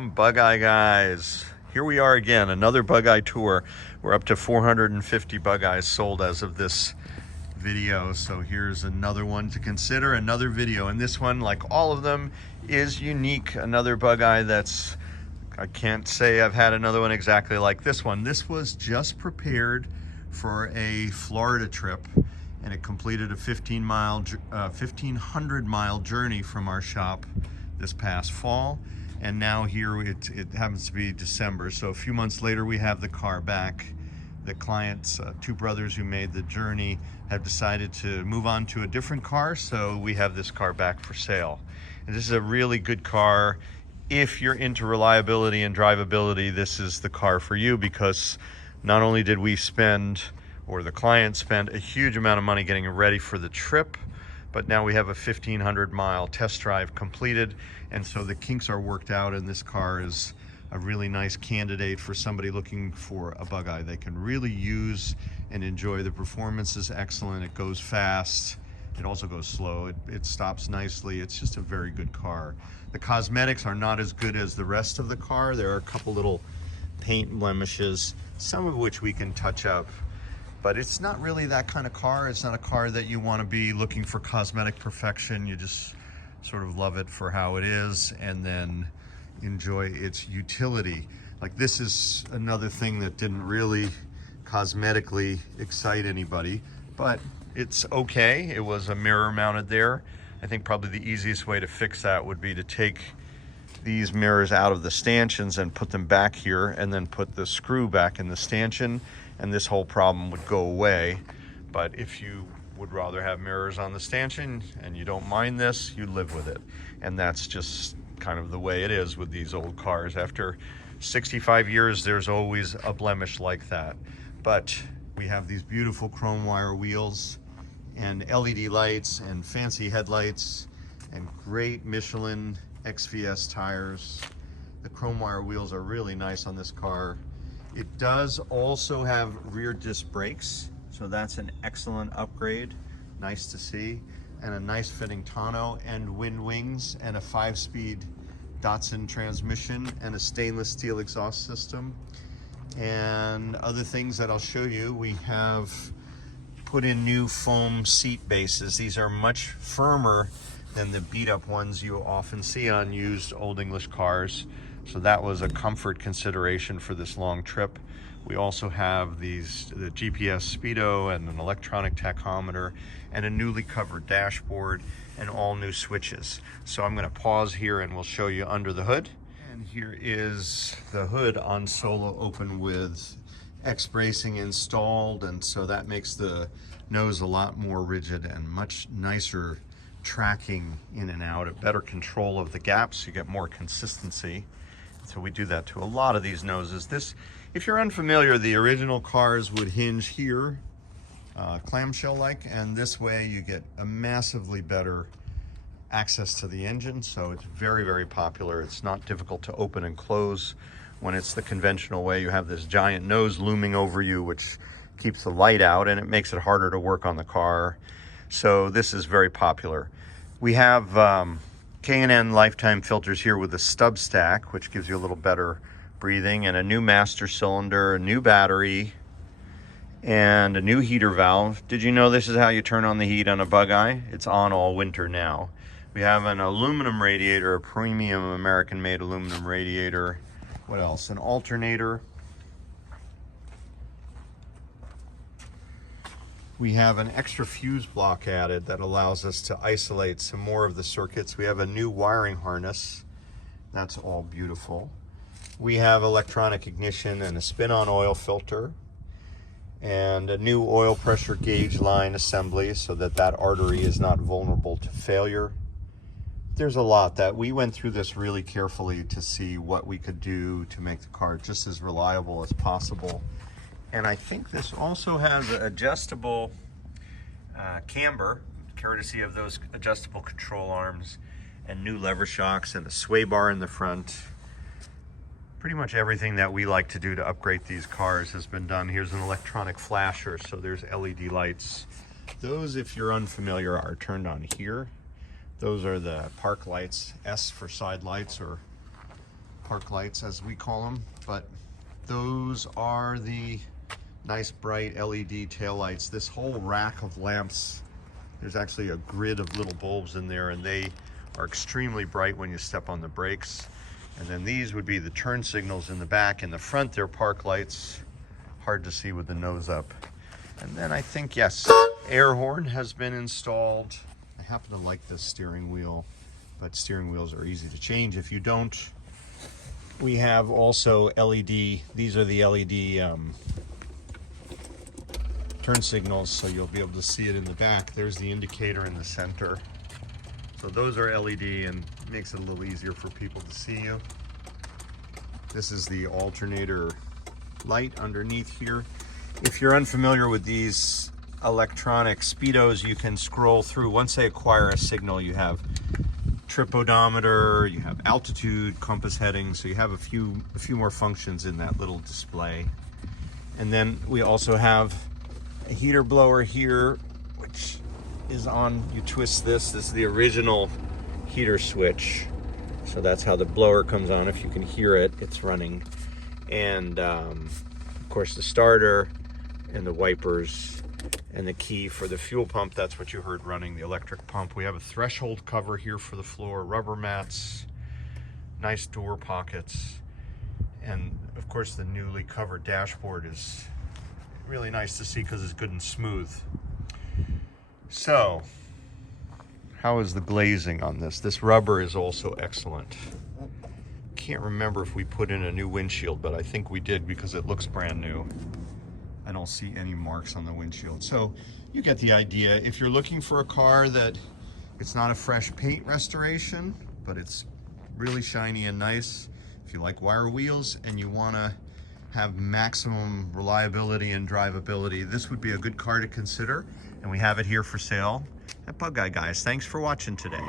from Bugeye Guys. Here we are again, another Bugeye tour. We're up to 450 Bugeyes sold as of this video. So here's another one to consider, another video. And this one, like all of them, is unique. Another Bugeye that's, I can't say I've had another one exactly like this one. This was just prepared for a Florida trip, and it completed a 1,500 mile journey from our shop this past fall. And now here it happens to be December. So a few months later, we have the car back. The clients, two brothers who made the journey, have decided to move on to a different car. So we have this car back for sale. And this is a really good car. If you're into reliability and drivability, this is the car for you, because not only did we spend, or the client spent, a huge amount of money getting it ready for the trip, but now we have a 1,500 mile test drive completed, and so the kinks are worked out, and this car is a really nice candidate for somebody looking for a Bugeye. They can really use and enjoy. The performance is excellent. It goes fast. It also goes slow. It stops nicely. It's just a very good car. The cosmetics are not as good as the rest of the car. There are a couple little paint blemishes, some of which we can touch up. But it's not really that kind of car. It's not a car that you want to be looking for cosmetic perfection. You just sort of love it for how it is and then enjoy its utility. Like, this is another thing that didn't really cosmetically excite anybody, but it's okay. It was a mirror mounted there. I think probably the easiest way to fix that would be to take these mirrors out of the stanchions and put them back here, and then put the screw back in the stanchion, and this whole problem would go away. But if you would rather have mirrors on the stanchion and you don't mind this, you live with it. And that's just kind of the way it is with these old cars. After 65 years, there's always a blemish like that. But we have these beautiful chrome wire wheels and LED lights and fancy headlights and great Michelin XVS tires. The chrome wire wheels are really nice on this car. It does also have rear disc brakes, so that's an excellent upgrade. Nice to see. And a nice fitting tonneau and wind wings and a 5-speed Datsun transmission and a stainless steel exhaust system. And other things that I'll show you, we have put in new foam seat bases. These are much firmer than the beat up ones you often see on used Old English cars. So that was a comfort consideration for this long trip. We also have the GPS speedo and an electronic tachometer and a newly covered dashboard and all new switches. So I'm going to pause here and we'll show you under the hood. And here is the hood on solo open with X bracing installed, and so that makes the nose a lot more rigid and much nicer tracking in and out, a better control of the gaps. You get more consistency. So we do that to a lot of these noses. This, if you're unfamiliar, the original cars would hinge here, clamshell like, and this way you get a massively better access to the engine. So it's very, very popular. It's not difficult to open and close when it's the conventional way. You have this giant nose looming over you, which keeps the light out, and it makes it harder to work on the car. So this is very popular. We have K&N lifetime filters here with a stub stack, which gives you a little better breathing, and a new master cylinder, a new battery, and a new heater valve. Did you know this is how you turn on the heat on a Bugeye? It's on all winter now. We have an aluminum radiator, a premium American-made aluminum radiator. What else? An alternator. We have an extra fuse block added that allows us to isolate some more of the circuits. We have a new wiring harness. That's all beautiful. We have electronic ignition and a spin-on oil filter, and a new oil pressure gauge line assembly so that that artery is not vulnerable to failure. There's a lot that we went through this really carefully to see what we could do to make the car just as reliable as possible. And I think this also has an adjustable camber, courtesy of those adjustable control arms, and new lever shocks and a sway bar in the front. Pretty much everything that we like to do to upgrade these cars has been done. Here's an electronic flasher, so there's LED lights. Those, if you're unfamiliar, are turned on here. Those are the park lights, S for side lights, or park lights as we call them, but those are the nice bright LED taillights. This whole rack of lamps, there's actually a grid of little bulbs in there, and they are extremely bright when you step on the brakes. And then these would be the turn signals in the back. In the front, they're park lights, hard to see with the nose up. And then I think, yes, air horn has been installed. I happen to like this steering wheel, but steering wheels are easy to change if you don't. We have also LED, these are the LED turn signals, so you'll be able to see it in the back. There's the indicator in the center. So those are LED and makes it a little easier for people to see you. This is the alternator light underneath here. If you're unfamiliar with these electronic speedos, you can scroll through. Once they acquire a signal, you have trip odometer, you have altitude, compass heading, so you have a few more functions in that little display. And then we also have a heater blower here, which is on, you twist this is the original heater switch. So that's how the blower comes on. If you can hear it, it's running. And of course the starter and the wipers and the key for the fuel pump. That's what you heard running, the electric pump. We have a threshold cover here for the floor, rubber mats, nice door pockets. And of course the newly covered dashboard is really nice to see because it's good and smooth. So, how is the glazing on this? This rubber is also excellent. Can't remember if we put in a new windshield, but I think we did because it looks brand new. I don't see any marks on the windshield. So you get the idea. If you're looking for a car that it's not a fresh paint restoration, but it's really shiny and nice, if you like wire wheels and you want to have maximum reliability and drivability, this would be a good car to consider. And we have it here for sale at Bugeye, guys. Thanks for watching today.